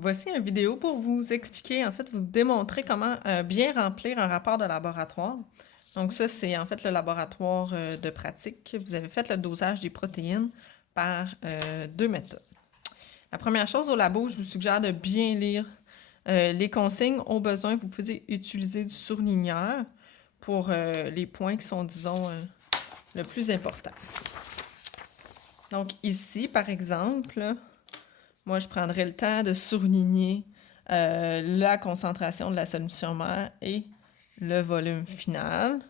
Voici une vidéo pour vous expliquer, en fait, vous démontrer comment bien remplir un rapport de laboratoire. Donc ça, c'est en fait le laboratoire de pratique. Vous avez fait le dosage des protéines par deux méthodes. La première chose au labo, je vous suggère de bien lire les consignes. Au besoin, vous pouvez utiliser du surligneur pour les points qui sont, disons, le plus importants. Donc ici, par exemple, moi, je prendrais le temps de surligner la concentration de la solution mère et le volume final.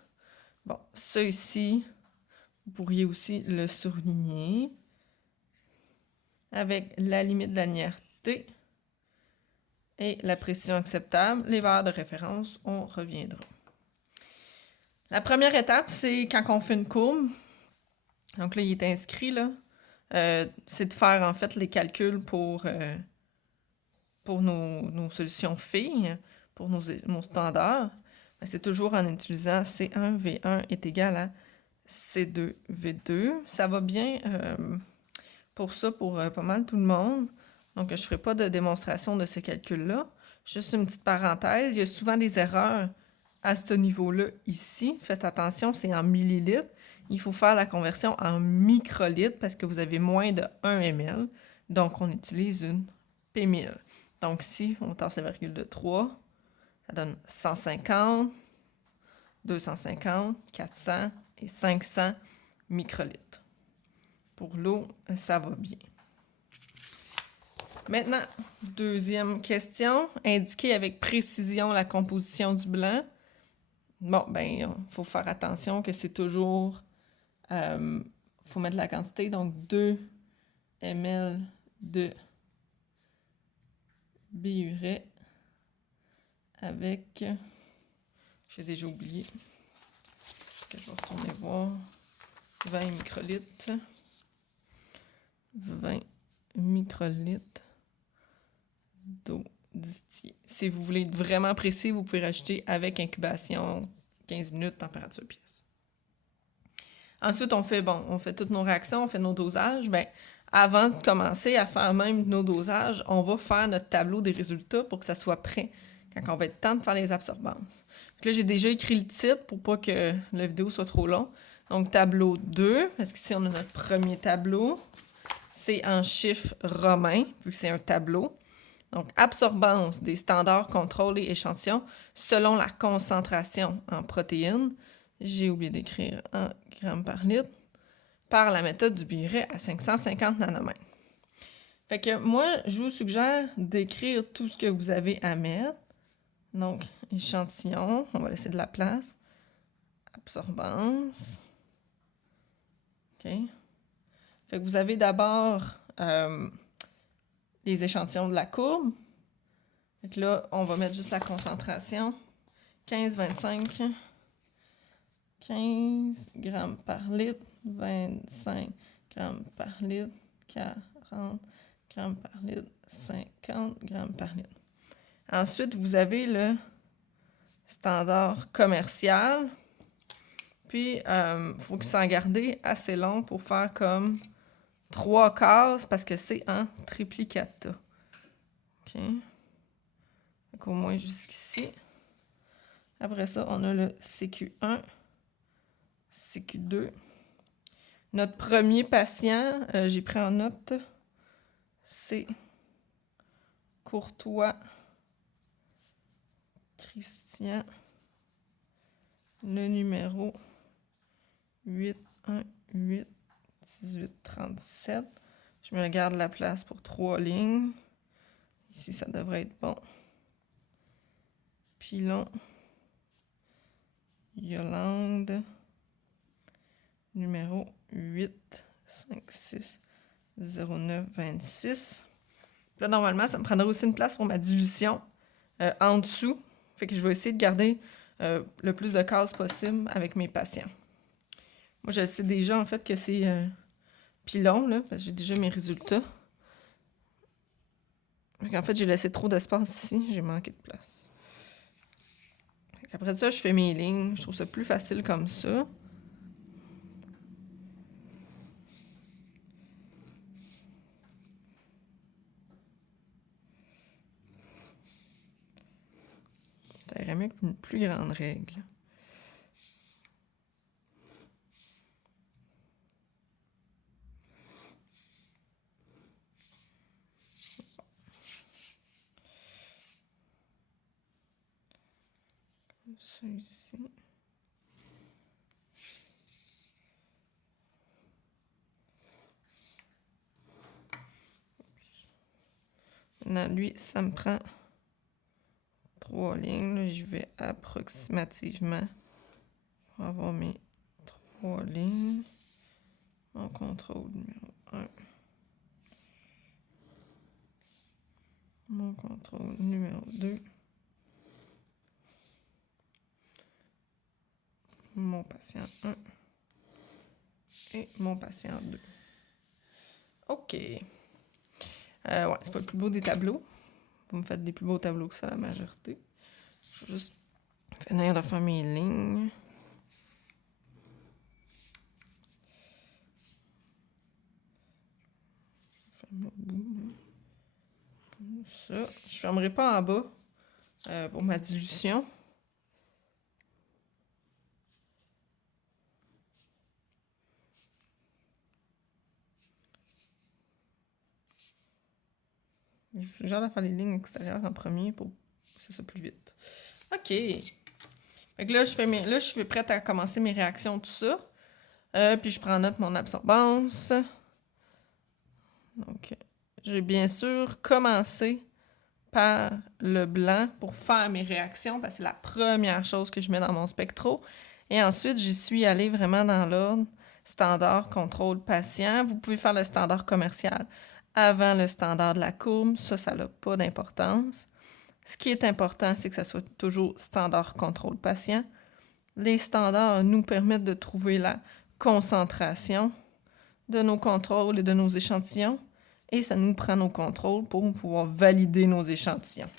Bon, ça ici, vous pourriez aussi le surligner avec la limite de linéarité et la précision acceptable. Les valeurs de référence, on reviendra. La première étape, c'est quand on fait une courbe. Donc là, il est inscrit, là. C'est de faire, en fait, les calculs pour nos solutions filles, pour nos standards. C'est toujours en utilisant C1V1 est égal à C2V2. Ça va bien pour ça, pour pas mal tout le monde. Donc, je ne ferai pas de démonstration de ce calcul-là. Juste une petite parenthèse, il y a souvent des erreurs à ce niveau-là ici. Faites attention, c'est en millilitres. Il faut faire la conversion en microlitres parce que vous avez moins de 1 ml. Donc, on utilise une P1000. Donc, si on tasse la virgule de 3, ça donne 150, 250, 400 et 500 microlitres. Pour l'eau, ça va bien. Maintenant, deuxième question. Indiquer avec précision la composition du blanc. Bon, ben, il faut faire attention que c'est toujours... faut mettre la quantité, donc 2 ml de biuret avec... J'ai déjà oublié. Que je vais retourner voir. 20 microlitres. 20 microlitres d'eau distillée. Si vous voulez être vraiment précis, vous pouvez rajouter avec incubation 15 minutes, température pièce. Ensuite, on fait toutes nos réactions, on fait nos dosages. Bien, avant de commencer à faire même nos dosages, on va faire notre tableau des résultats pour que ça soit prêt quand on va être temps de faire les absorbances. Donc là, j'ai déjà écrit le titre pour pas que la vidéo soit trop longue. Donc, tableau 2, parce qu'ici, on a notre premier tableau. C'est en chiffres romains, vu que c'est un tableau. Donc, absorbance des standards contrôle et échantillons selon la concentration en protéines. J'ai oublié d'écrire en grammes par litre. Par la méthode du biuret à 550 nanomètres. Fait que moi, je vous suggère d'écrire tout ce que vous avez à mettre. Donc, échantillon, on va laisser de la place. Absorbance. OK. Fait que vous avez d'abord les échantillons de la courbe. Fait que là, on va mettre juste la concentration. 15, 25, 15 grammes par litre, 25 grammes par litre, 40 grammes par litre, 50 grammes par litre. Ensuite, vous avez le standard commercial. Puis, il faut que ça en garde assez long pour faire comme 3 cases parce que c'est en triplicata. OK. Donc, au moins jusqu'ici. Après ça, on a le CQ1, CQ2. Notre premier patient, j'ai pris en note, c'est Courtois Christian. Le numéro 818-1837. Je me garde la place pour 3 lignes. Ici, ça devrait être bon. Pilon. Yolande. Numéro 8560926. Là, normalement, ça me prendra aussi une place pour ma dilution en dessous. Fait que je vais essayer de garder le plus de cases possible avec mes patients. Moi, je sais déjà, en fait, que c'est pilon, là, parce que j'ai déjà mes résultats. En fait, j'ai laissé trop d'espace ici. J'ai manqué de place. Après ça, je fais mes lignes. Je trouve ça plus facile comme ça. j'irais mieux qu'une plus grande règle. Comme ça ici. Maintenant, lui, ça me prend 3 lignes. Là, je vais approximativement pour avoir mes 3 lignes. Mon contrôle numéro 1. Mon contrôle numéro 2. Mon patient 1. Et mon patient 2. OK. Ouais, c'est pas le plus beau des tableaux. Vous me faites des plus beaux tableaux que ça, la majorité. Je vais juste finir de faire mes lignes. Je ferme le bout, là. Comme ça. Je fermerai pas en bas pour ma dilution. J'ai hâte de faire les lignes extérieures en premier pour que ça soit plus vite. OK. Fait que là, je suis prête à commencer mes réactions, tout ça. Puis je prends note de mon absorbance. Donc, j'ai bien sûr commencé par le blanc pour faire mes réactions, parce que c'est la première chose que je mets dans mon spectro. Et ensuite, j'y suis allée vraiment dans l'ordre standard, contrôle, patient. Vous pouvez faire le standard commercial avant le standard de la courbe. Ça n'a pas d'importance. Ce qui est important, c'est que ça soit toujours standard, contrôle, patient. Les standards nous permettent de trouver la concentration de nos contrôles et de nos échantillons. Et ça nous prend nos contrôles pour pouvoir valider nos échantillons.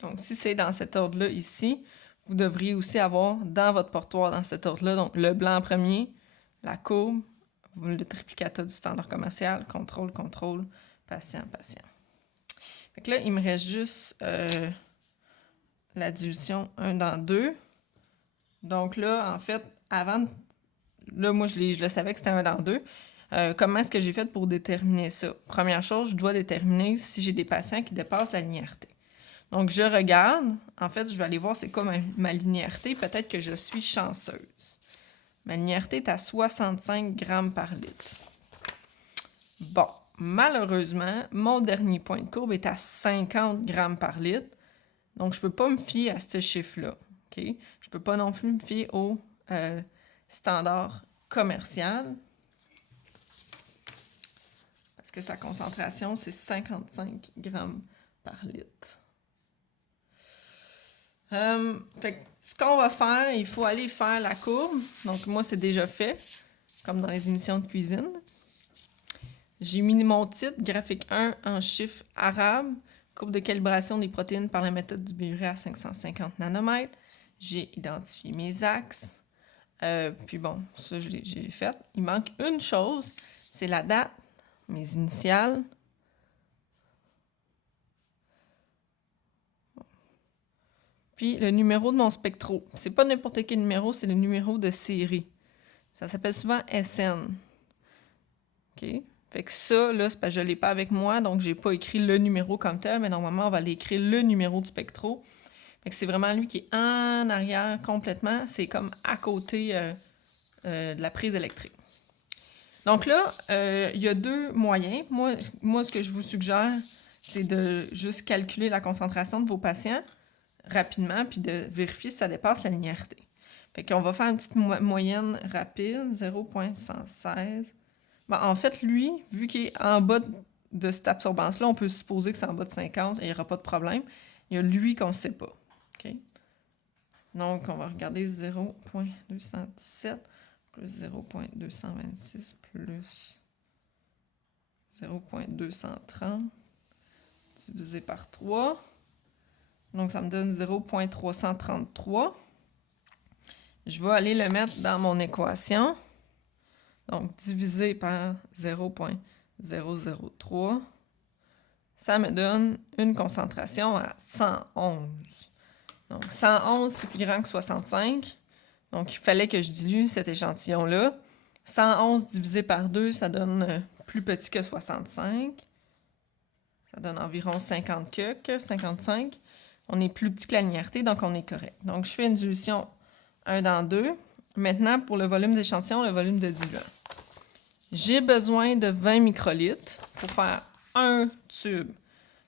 Donc, si c'est dans cet ordre-là ici, vous devriez aussi avoir dans votre portoir dans cet ordre-là, donc le blanc en premier, la courbe, le triplicata du standard commercial, contrôle, contrôle, patient, patient. Fait que là, il me reste juste la dilution 1 dans 2. Donc là, en fait, avant, là, moi, je le savais que c'était 1 dans 2. Comment est-ce que j'ai fait pour déterminer ça? Première chose, je dois déterminer si j'ai des patients qui dépassent la linéarité. Donc, je regarde. En fait, je vais aller voir c'est quoi ma linéarité. Peut-être que je suis chanceuse. Ma linéarité est à 65 grammes par litre. Bon, malheureusement, mon dernier point de courbe est à 50 grammes par litre. Donc, je ne peux pas me fier à ce chiffre-là. Okay? Je ne peux pas non plus me fier au standard commercial. Parce que sa concentration, c'est 55 grammes par litre. Fait que ce qu'on va faire, il faut aller faire la courbe. Donc, moi, c'est déjà fait, comme dans les émissions de cuisine. J'ai mis mon titre, graphique 1 en chiffres arabes, courbe de calibration des protéines par la méthode du Biuret à 550 nanomètres. J'ai identifié mes axes. Puis bon, ça, j'ai fait. Il manque une chose, c'est la date, mes initiales. Puis le numéro de mon spectro. C'est pas n'importe quel numéro, c'est le numéro de série. Ça s'appelle souvent SN. OK? Fait que ça, là, c'est parce que je ne l'ai pas avec moi, donc j'ai pas écrit le numéro comme tel, mais normalement, on va aller écrire le numéro du spectro. Fait que c'est vraiment lui qui est en arrière complètement. C'est comme à côté de la prise électrique. Donc là, il y a deux moyens. Moi, ce que je vous suggère, c'est de juste calculer la concentration de vos patients rapidement, puis de vérifier si ça dépasse la linéarité. Fait qu'on va faire une petite moyenne rapide, 0,116. Bon, en fait, lui, vu qu'il est en bas de cette absorbance-là, on peut supposer que c'est en bas de 50 et il n'y aura pas de problème. Il y a lui qu'on ne sait pas. OK? Donc, on va regarder 0.217 plus 0.226 plus 0.230 divisé par 3. Donc, ça me donne 0.333. Je vais aller le mettre dans mon équation. Donc, divisé par 0.003, ça me donne une concentration à 111. Donc, 111, c'est plus grand que 65. Donc, il fallait que je dilue cet échantillon-là. 111 divisé par 2, ça donne plus petit que 65. Ça donne environ 50 que 55. On est plus petit que la linéarité, donc on est correct. Donc, je fais une dilution 1 dans 2. Maintenant, pour le volume d'échantillon, le volume de diluant. J'ai besoin de 20 microlitres pour faire un tube.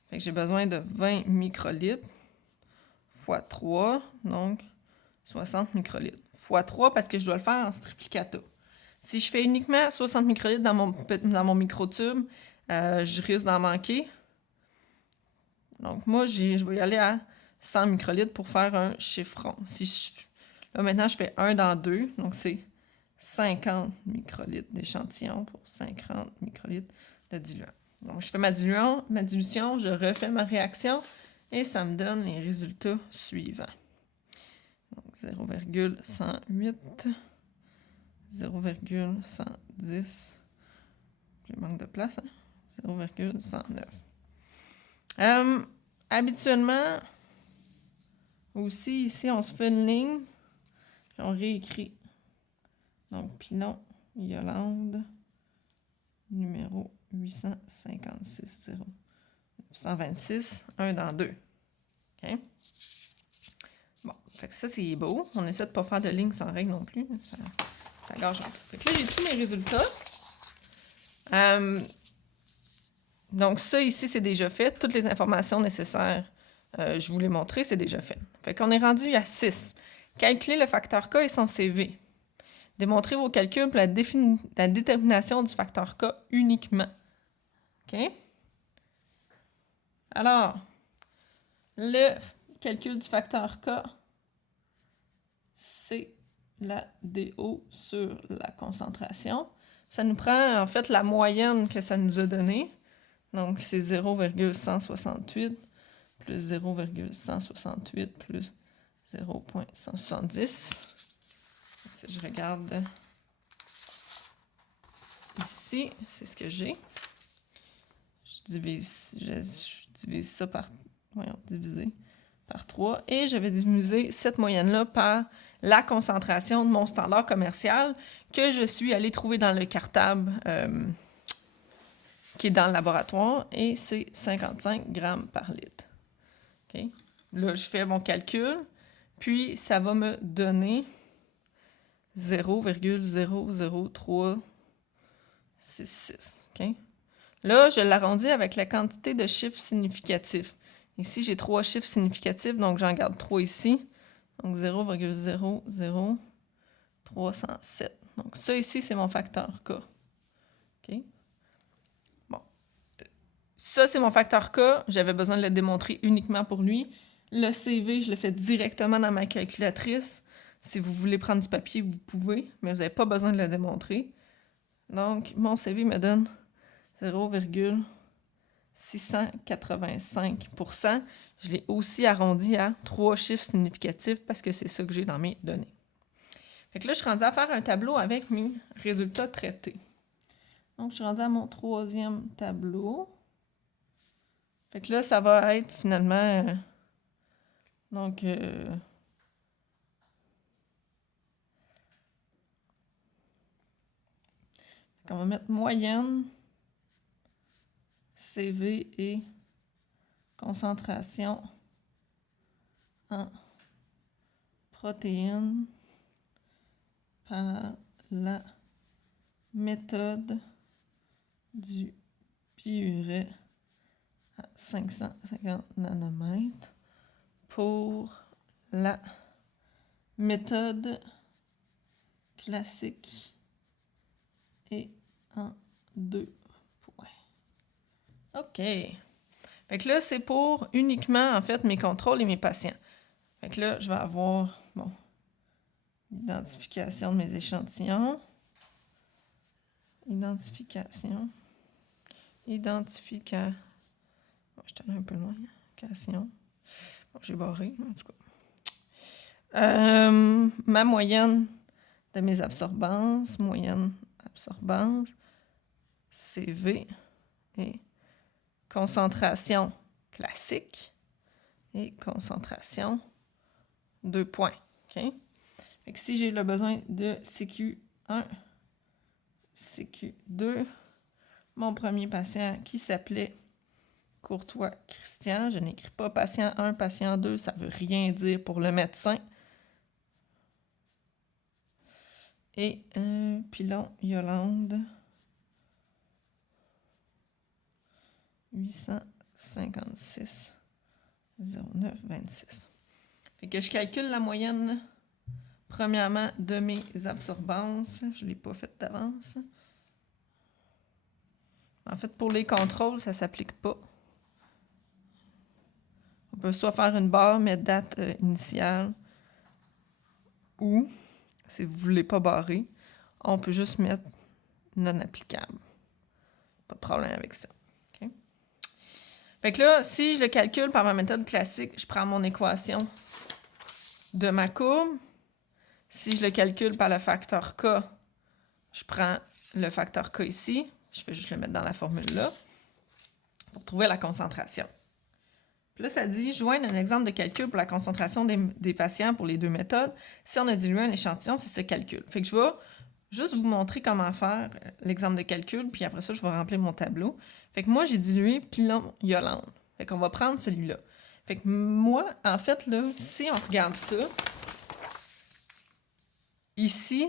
Fait que j'ai besoin de 20 microlitres fois 3, donc 60 microlitres. Fois 3 parce que je dois le faire en triplicata. Si je fais uniquement 60 microlitres dans mon microtube, je risque d'en manquer. Donc moi, je vais y aller à 100 microlitres pour faire un chiffron. Là, maintenant, je fais 1 dans 2, donc c'est 50 microlitres d'échantillon pour 50 microlitres de diluant. Donc, je fais ma dilution, je refais ma réaction et ça me donne les résultats suivants. Donc, 0,108, 0,110, il manque de place, hein? 0,109. Habituellement, aussi, ici, on se fait une ligne, puis on réécrit. Donc, Pinon, Yolande, numéro 856, 926, 1 dans 2. OK? Bon, fait que ça, c'est beau. On essaie de ne pas faire de ligne sans règle non plus. Ça gâche un peu. Fait que là, j'ai tous mes résultats. Donc, ça, ici, c'est déjà fait. Toutes les informations nécessaires, je vous l'ai montré, c'est déjà fait. Fait qu'on est rendu à 6. Calculez le facteur K et son CV. Démontrez vos calculs pour la détermination du facteur K uniquement. OK? Alors, le calcul du facteur K, c'est la DO sur la concentration. Ça nous prend en fait la moyenne que ça nous a donnée. Donc, c'est 0,168 plus 0,168 plus 0,170. Si je regarde ici, c'est ce que j'ai. Je divise ça par... diviser par 3. Et je vais diviser cette moyenne-là par la concentration de mon standard commercial que je suis allée trouver dans le cartable qui est dans le laboratoire. Et c'est 55 grammes par litre. Okay? Là, je fais mon calcul. Puis, ça va me donner 0,00366. Okay? Là, je l'arrondis avec la quantité de chiffres significatifs. Ici, j'ai 3 chiffres significatifs, donc j'en garde 3 ici. Donc 0,00307. Donc ça ici, c'est mon facteur K. OK? Bon. Ça, c'est mon facteur K. J'avais besoin de le démontrer uniquement pour lui. Le CV, je le fais directement dans ma calculatrice. Si vous voulez prendre du papier, vous pouvez, mais vous n'avez pas besoin de le démontrer. Donc, mon CV me donne 0,685%. Je l'ai aussi arrondi à 3 chiffres significatifs parce que c'est ça que j'ai dans mes données. Fait que là, je suis rendue à faire un tableau avec mes résultats traités. Donc, je suis rendue à mon 3e tableau. Fait que là, ça va être finalement... on va mettre moyenne, CV et concentration en protéines par la méthode du piuret à 550 nanomètres pour la méthode classique et en 2 points. OK. Fait Fait que là, c'est pour uniquement, en fait, mes contrôles et mes patients. Fait que là, je vais avoir, bon, l'identification de mes échantillons. Identification. Bon, je suis allée un peu loin. Identification. Bon, j'ai barré, en tout cas. Ma moyenne de mes absorbances, moyenne absorbance, CV et concentration classique et concentration 2 points. OK? Fait que si j'ai le besoin de CQ1, CQ2, mon premier patient qui s'appelait Courtois Christian, je n'écris pas patient 1, patient 2, ça ne veut rien dire pour le médecin. Et Pilon Yolande, 856 09 26. Fait que je calcule la moyenne, premièrement, de mes absorbances. Je ne l'ai pas fait d'avance. En fait, pour les contrôles, ça ne s'applique pas. On peut soit faire une barre, mettre date initiale, ou, si vous ne voulez pas barrer, on peut juste mettre non applicable. Pas de problème avec ça. Okay? Fait que là, si je le calcule par ma méthode classique, je prends mon équation de ma courbe. Si je le calcule par le facteur K, je prends le facteur K ici. Je vais juste le mettre dans la formule là pour trouver la concentration. Puis là, ça dit joindre un exemple de calcul pour la concentration des patients pour les deux méthodes. Si on a dilué un échantillon, c'est ce calcul. Fait que je vais juste vous montrer comment faire l'exemple de calcul, puis après ça, je vais remplir mon tableau. Fait que moi, j'ai dilué Pilon Yolande. Fait qu'on va prendre celui-là. Fait que moi, en fait, là, si on regarde ça, ici,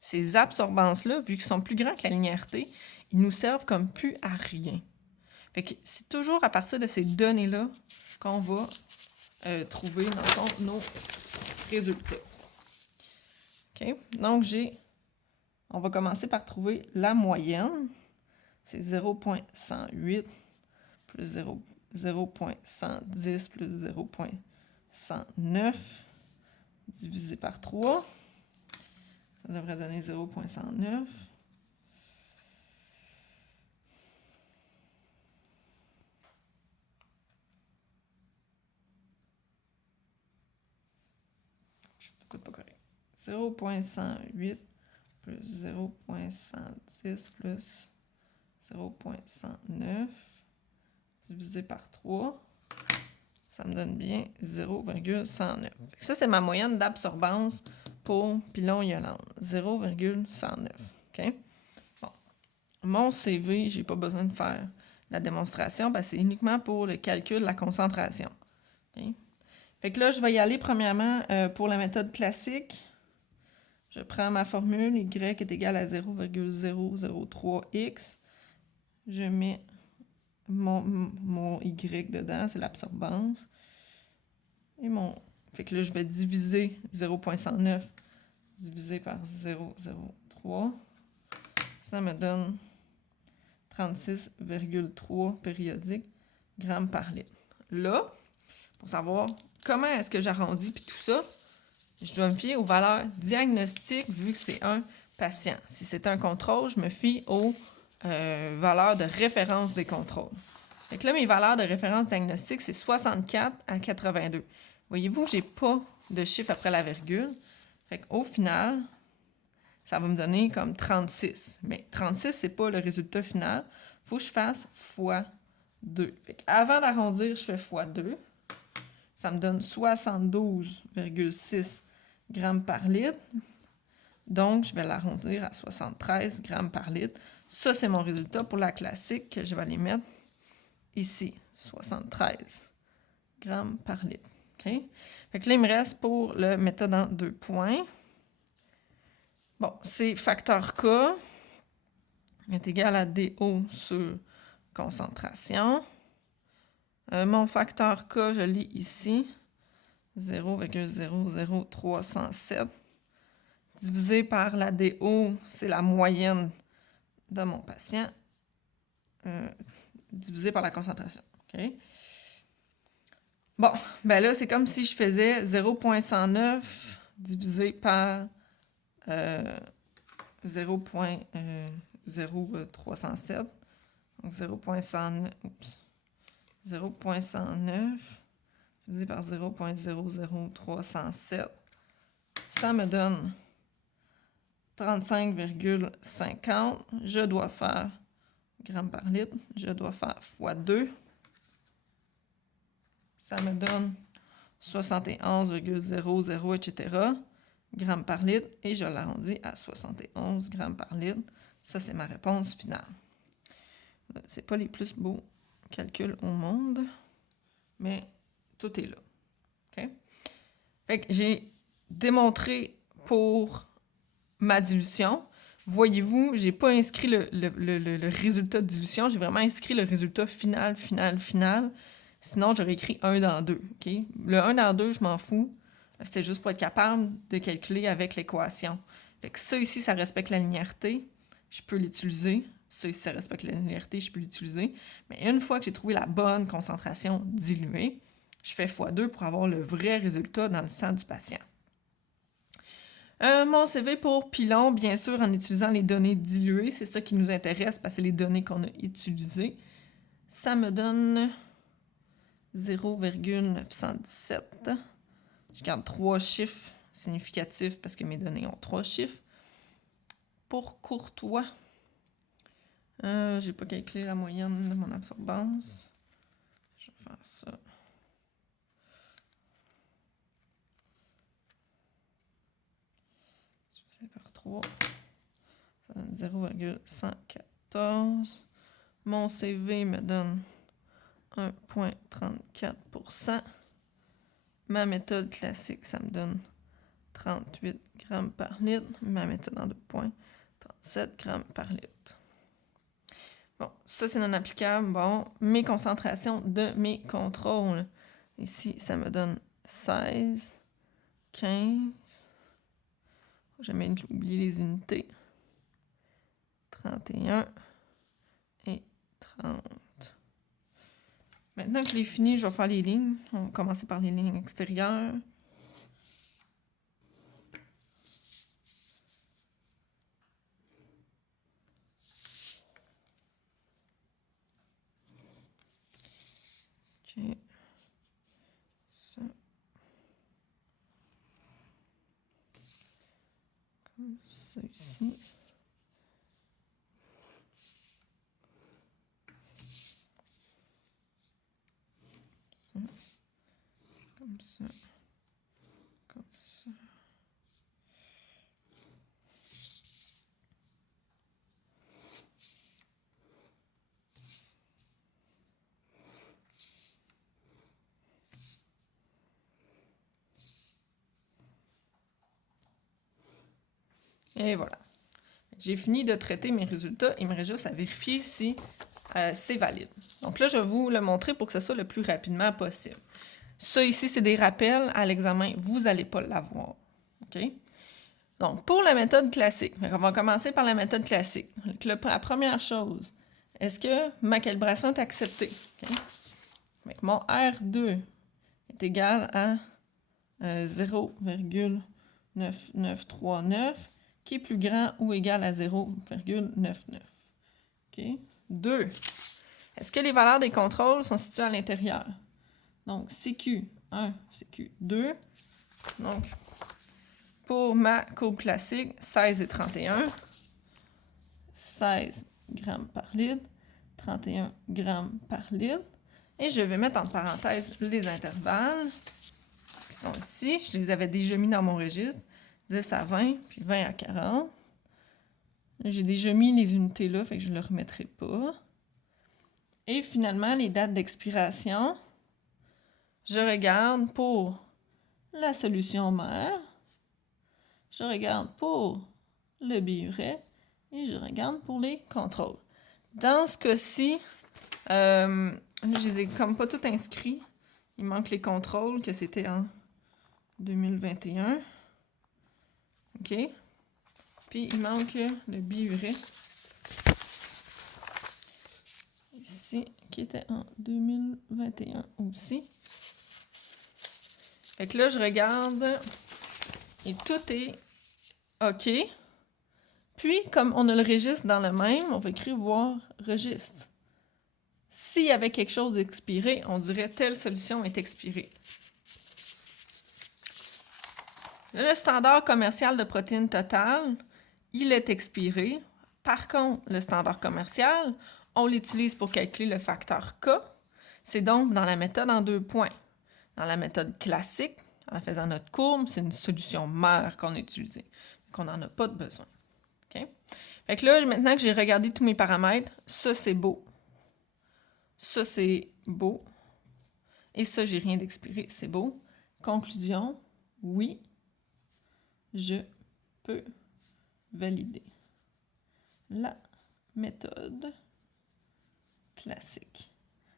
ces absorbances-là, vu qu'ils sont plus grands que la linéarité, ils nous servent comme plus à rien. Fait que c'est toujours à partir de ces données-là qu'on va trouver, dans le fond, nos résultats. OK? Donc, on va commencer par trouver la moyenne. C'est 0,108 plus 0,110 plus 0,109 divisé par 3. Ça devrait donner 0,109. Je ne pas correct. 0,108 plus 0,110 plus 0,109 divisé par 3. Ça me donne bien 0,109. Ça, c'est ma moyenne d'absorbance pour Pilon Yolande. 0,109. OK? Bon. Mon CV, je n'ai pas besoin de faire la démonstration parce que c'est uniquement pour le calcul de la concentration. Okay? Fait que là, je vais y aller premièrement pour la méthode classique. Je prends ma formule, y est égal à 0,003x. Je mets mon y dedans, c'est l'absorbance. Et fait que là, je vais diviser 0,109 divisé par 0,03. Ça me donne 36,3 périodiques grammes par litre. Là, pour savoir comment est-ce que j'arrondis puis tout ça, je dois me fier aux valeurs diagnostiques vu que c'est un patient. Si c'est un contrôle, je me fie aux valeurs de référence des contrôles. Fait que là, mes valeurs de référence diagnostique, c'est 64 à 82. Voyez-vous, je n'ai pas de chiffre après la virgule. Fait qu'au final, ça va me donner comme 36. Mais 36, ce n'est pas le résultat final. Il faut que je fasse fois 2. Fait qu'avant d'arrondir, je fais fois 2. Ça me donne 72,6 grammes par litre. Donc, je vais l'arrondir à 73 grammes par litre. Ça, c'est mon résultat pour la classique que je vais aller mettre ici. 73 grammes par litre. OK? Fait que là, il me reste pour la méthode en 2 points. Bon, c'est facteur K est égal à DO sur concentration. Mon facteur K, je l'ai ici. 0,00307 divisé par la DO, c'est la moyenne de mon patient, divisé par la concentration. Okay? Bon, ben là, c'est comme si je faisais 0,109 divisé par 0,0307. Donc 0,109 divisé par 0,00307. Ça me donne 35,50. Je dois faire grammes par litre. Je dois faire fois 2. Ça me donne 71,00, etc. grammes par litre. Et je l'arrondis à 71 grammes par litre. Ça, c'est ma réponse finale. C'est pas les plus beaux calculs au monde, mais tout est là. OK? Fait que j'ai démontré pour ma dilution. Voyez-vous, j'ai pas inscrit le résultat de dilution, j'ai vraiment inscrit le résultat final. Sinon, j'aurais écrit 1 dans 2. Okay? Le 1 dans 2, je m'en fous. C'était juste pour être capable de calculer avec l'équation. Fait que ça ici, ça respecte la linéarité. Je peux l'utiliser. Ça ici, ça respecte la linéarité, je peux l'utiliser. Mais une fois que j'ai trouvé la bonne concentration diluée, je fais x2 pour avoir le vrai résultat dans le sang du patient. Mon CV pour Pilon, bien sûr, en utilisant les données diluées. C'est ça qui nous intéresse parce que c'est les données qu'on a utilisées. Ça me donne 0,917. Je garde 3 chiffres significatifs parce que mes données ont 3 chiffres. Pour Courtois, j'ai pas calculé la moyenne de mon absorbance. Je vais faire ça. Divisé par 3. Ça donne 0,114. Mon CV me donne 1,34%. Ma méthode classique, ça me donne 38 grammes par litre. Ma méthode en 2 points, 37 grammes par litre. Bon, ça c'est non applicable. Bon, mes concentrations de mes contrôles. Ici, ça me donne 16, 15. Faut jamais oublier les unités. 31 et 30. Maintenant que je l'ai fini, je vais faire les lignes. On va commencer par les lignes extérieures. OK. Ça. Comme ça ici. Ça. Comme ça. Comme ça. Et voilà. J'ai fini de traiter mes résultats. Il me reste juste à vérifier si c'est valide. Donc là, je vais vous le montrer pour que ce soit le plus rapidement possible. Ça ici, c'est des rappels à l'examen. Vous n'allez pas l'avoir. OK? Donc, pour la méthode classique, on va commencer par la méthode classique. Donc, la première chose, est-ce que ma calibration est acceptée? Okay? Donc, mon R2 est égal à 0,9939, qui est plus grand ou égal à 0,99. OK? 2. Est-ce que les valeurs des contrôles sont situées à l'intérieur? Donc, CQ1, CQ2. Donc, pour ma courbe classique, 16 et 31. 16 grammes par litre, 31 grammes par litre. Et je vais mettre en parenthèse les intervalles qui sont ici. Je les avais déjà mis dans mon registre. 10 à 20, puis 20 à 40. J'ai déjà mis les unités là, fait que je ne le remettrai pas. Et finalement, les dates d'expiration. Je regarde pour la solution mère. Je regarde pour le biuret. Et je regarde pour les contrôles. Dans ce cas-ci, je les ai comme pas tout inscrits. Il manque les contrôles, que c'était en 2021. OK? Puis, il manque le biuret. Ici, qui était en 2021 aussi. Fait que là, je regarde et tout est OK. Puis, comme on a le registre dans le même, on va écrire « voir registre ». S'il y avait quelque chose d'expiré, on dirait « telle solution est expirée ». Le standard commercial de protéines totales, il est expiré. Par contre, le standard commercial, on l'utilise pour calculer le facteur K. C'est donc dans la méthode en 2 points. Dans la méthode classique, en faisant notre courbe, c'est une solution mère qu'on a utilisée. Donc, on n'en a pas de besoin. Okay? Fait que là, maintenant que j'ai regardé tous mes paramètres, ça, c'est beau. Ça, c'est beau. Et ça, j'ai rien d'expiré. C'est beau. Conclusion, oui, je peux valider la méthode classique.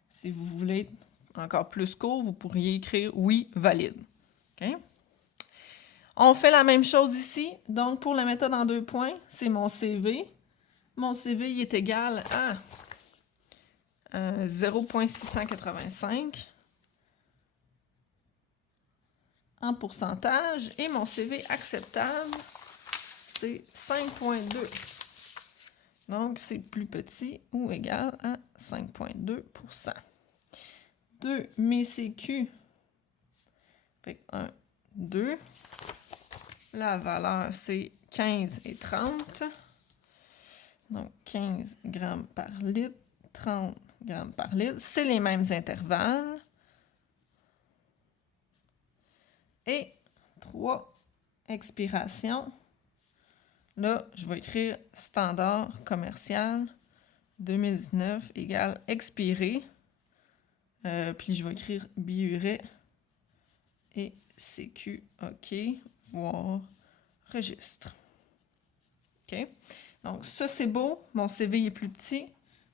Si vous voulez être encore plus court, vous pourriez écrire « oui, valide ». Okay? On fait la même chose ici. Donc, pour la méthode en 2 points, c'est mon CV. Mon CV il est égal à 0,685 en pourcentage. Et mon CV acceptable, c'est 5,2. Donc, c'est plus petit ou égal à 5,2 2, mes CQ. Fait que 1, 2. La valeur, c'est 15 et 30. Donc, 15 grammes par litre, 30 grammes par litre. C'est les mêmes intervalles. Et 3, expiration. Là, je vais écrire standard commercial 2019 égale expiré. Puis je vais écrire biuret et CQ, OK, voir registre. OK? Donc, ça, c'est beau. Mon CV est plus petit.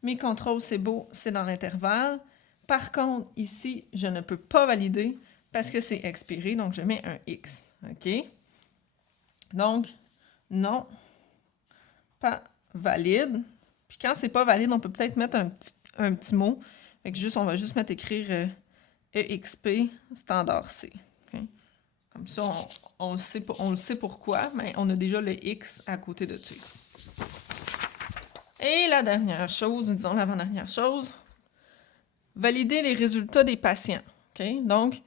Mes contrôles, c'est beau, c'est dans l'intervalle. Par contre, ici, je ne peux pas valider parce que c'est expiré, donc je mets un X. OK? Donc, non, pas valide. Puis quand c'est pas valide, on peut peut-être mettre un petit mot. Fait que on va juste mettre écrire EXP standard C. Okay? Comme ça, on le sait pourquoi, mais on a déjà le X à côté de tout ici. Et la dernière chose, disons l'avant-dernière chose, valider les résultats des patients. Okay? Donc,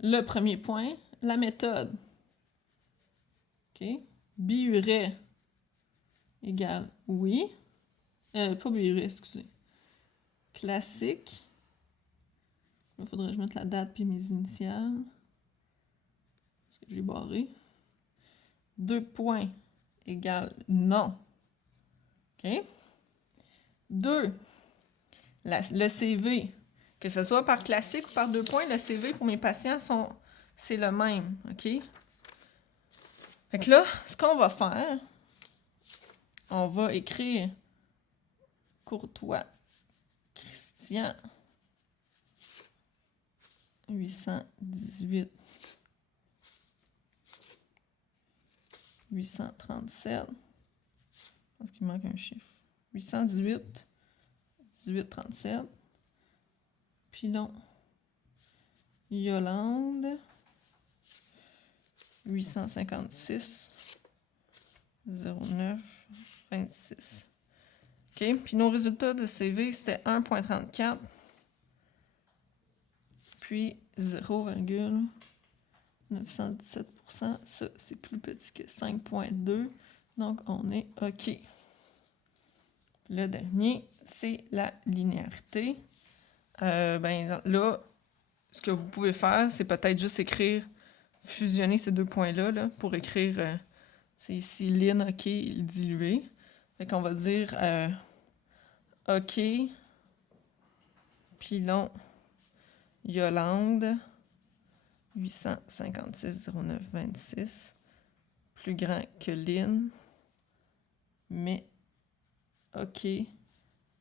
le premier point, la méthode. Okay? Biuret égale oui. Pas biuret, excusez. Classique. Il faudrait que je mette la date puis mes initiales. Parce que j'ai barré. 2 points égale non. OK? 2. Le CV. Que ce soit par classique ou par 2 points, le CV pour mes patients, c'est le même. OK? Fait que là, ce qu'on va faire, on va écrire Courtois Christian 818 837. Je pense qu'il manque un chiffre. 818 1837. Pilon Yolande 856 09 26. OK. Puis nos résultats de CV, c'était 1,34. Puis 0,917 %. Ça, c'est plus petit que 5,2. Donc, on est OK. Le dernier, c'est la linéarité. Ben là, ce que vous pouvez faire, c'est peut-être juste écrire, fusionner ces 2 points-là là, pour écrire, c'est ici, lin, OK, dilué. Fait qu'on va dire OK, pilon, Yolande, 856 09 26, plus grand que lin, mais OK,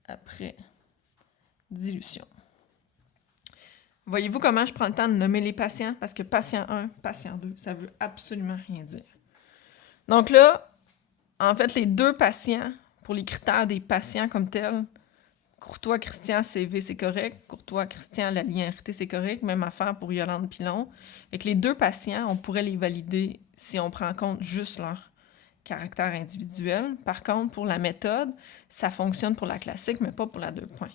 après dilution. Voyez-vous comment je prends le temps de nommer les patients? Parce que patient 1, patient 2, ça veut absolument rien dire. Donc là, en fait, les 2 patients, pour les critères des patients comme tels, Courtois, Christian, CV, c'est correct. Courtois, Christian, la linéarité, c'est correct. Même affaire pour Yolande Pilon. Avec les 2 patients, on pourrait les valider si on prend en compte juste leur caractère individuel. Par contre, pour la méthode, ça fonctionne pour la classique, mais pas pour la 2 points.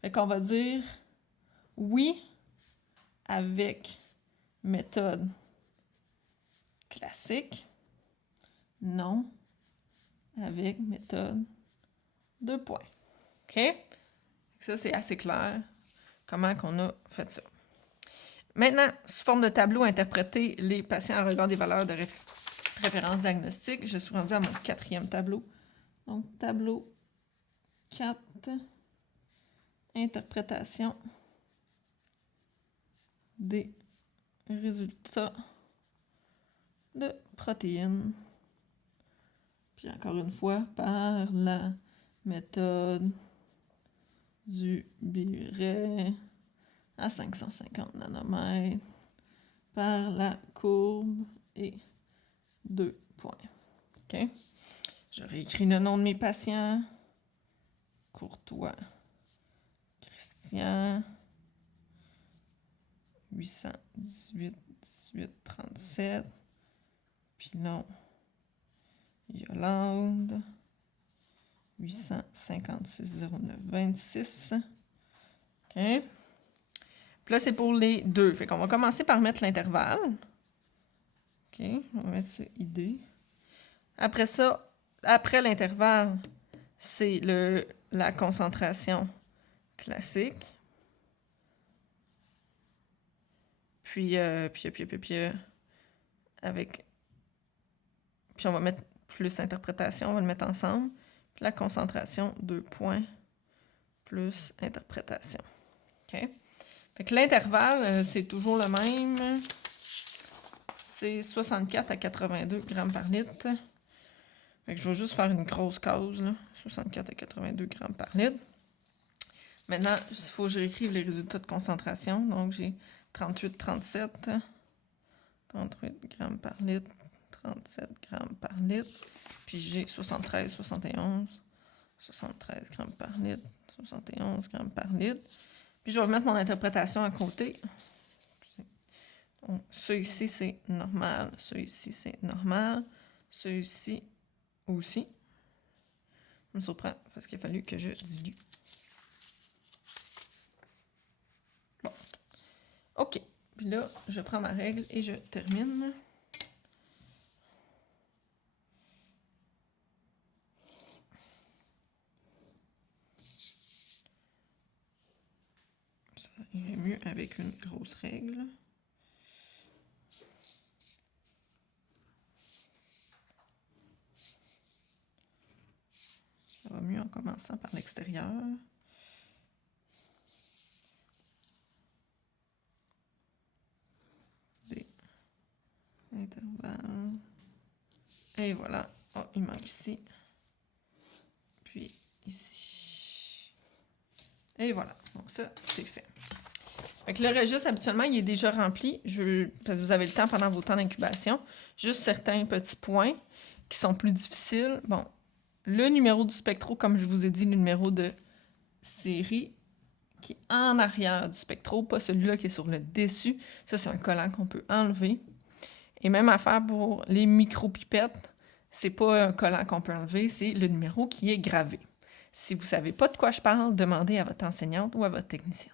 Fait qu'on va dire oui avec méthode classique, non avec méthode 2 points. OK? Ça, c'est assez clair comment on a fait ça. Maintenant, sous forme de tableau, interpréter les patients en regard des valeurs de référence diagnostique. Je suis rendue à mon 4e tableau. Donc, tableau 4, interprétation des résultats de protéines. Puis encore une fois, par la méthode du Biuret à 550 nanomètres, par la courbe et 2 points. OK? Je réécris le nom de mes patients. Courtois, Christian, 818, 1837, Pilon, Yolande, 856, 09, 26. OK? Puis là, c'est pour les 2. Fait qu'on va commencer par mettre l'intervalle. OK? On va mettre ça ID. Après ça, après l'intervalle, c'est la concentration classique. Puis on va mettre plus interprétation, on va le mettre ensemble. Puis la concentration, 2 points, plus interprétation. OK? Fait que l'intervalle, c'est toujours le même. C'est 64 à 82 grammes par litre. Fait que je vais juste faire une grosse case, là. 64 à 82 grammes par litre. Maintenant, il faut que je réécrive les résultats de concentration. Donc, j'ai 38, 37. 38 grammes par litre. 37 grammes par litre. Puis j'ai 73, 71. 73 grammes par litre. 71 grammes par litre. Puis je vais mettre mon interprétation à côté. Donc, ça ici, c'est normal. Ça ici, c'est normal. Ça ici aussi. Ça me surprend parce qu'il a fallu que je dilue. Bon. OK. Puis là, je prends ma règle et je termine. Ça irait mieux avec une grosse règle. Ça va mieux en commençant par l'extérieur. Des intervalles. Et voilà. Oh, il manque ici. Puis ici. Et voilà. Donc ça, c'est fait. Fait que le registre, habituellement, il est déjà rempli. Parce que vous avez le temps pendant vos temps d'incubation. Juste certains petits points qui sont plus difficiles. Bon, le numéro du spectro, comme je vous ai dit, le numéro de série qui est en arrière du spectro, pas celui-là qui est sur le dessus. Ça, c'est un collant qu'on peut enlever. Et même affaire pour les micropipettes, c'est pas un collant qu'on peut enlever, c'est le numéro qui est gravé. Si vous ne savez pas de quoi je parle, demandez à votre enseignante ou à votre technicien.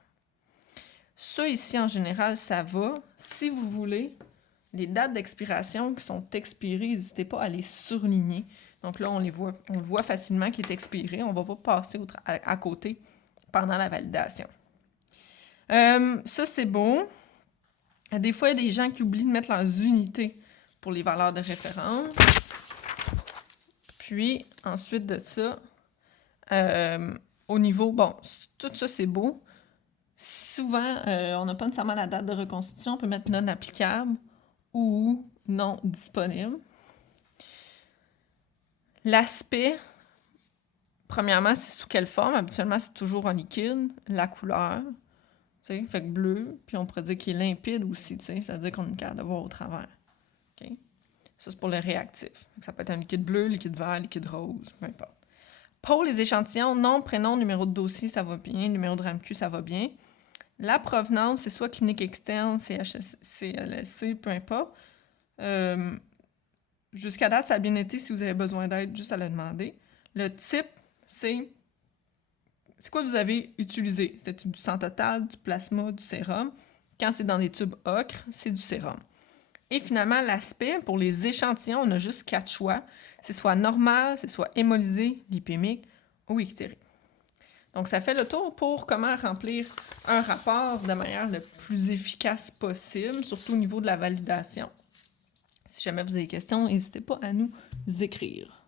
Ça ici, en général, ça va. Si vous voulez, les dates d'expiration qui sont expirées, n'hésitez pas à les surligner. Donc là, on le voit facilement qu'il est expiré. On ne va pas passer à côté pendant la validation. Ça, c'est bon. Des fois, il y a des gens qui oublient de mettre leurs unités pour les valeurs de référence. Puis, ensuite de ça, au niveau, bon, tout ça, c'est beau. Souvent, on n'a pas nécessairement la date de reconstitution. On peut mettre non applicable ou non disponible. L'aspect, premièrement, c'est sous quelle forme? Habituellement, c'est toujours en liquide. La couleur, tu sais, fait que bleu. Puis on pourrait dire qu'il est limpide aussi, tu sais, ça veut dire qu'on est capable de voir au travers. OK? Ça, c'est pour le réactif. Ça peut être un liquide bleu, liquide vert, liquide rose, peu importe. Pour les échantillons, nom, prénom, numéro de dossier, ça va bien. Numéro de RAMQ, ça va bien. La provenance, c'est soit clinique externe, CLSC, peu importe. Jusqu'à date, ça a bien été. Si vous avez besoin d'aide, juste à le demander. Le type, c'est quoi vous avez utilisé? C'était du sang total, du plasma, du sérum. Quand c'est dans les tubes ocre, c'est du sérum. Et finalement, l'aspect, pour les échantillons, on a juste 4 choix. C'est soit normal, c'est soit hémolysé, lipémique ou ictérique. Donc, ça fait le tour pour comment remplir un rapport de manière le plus efficace possible, surtout au niveau de la validation. Si jamais vous avez des questions, n'hésitez pas à nous écrire.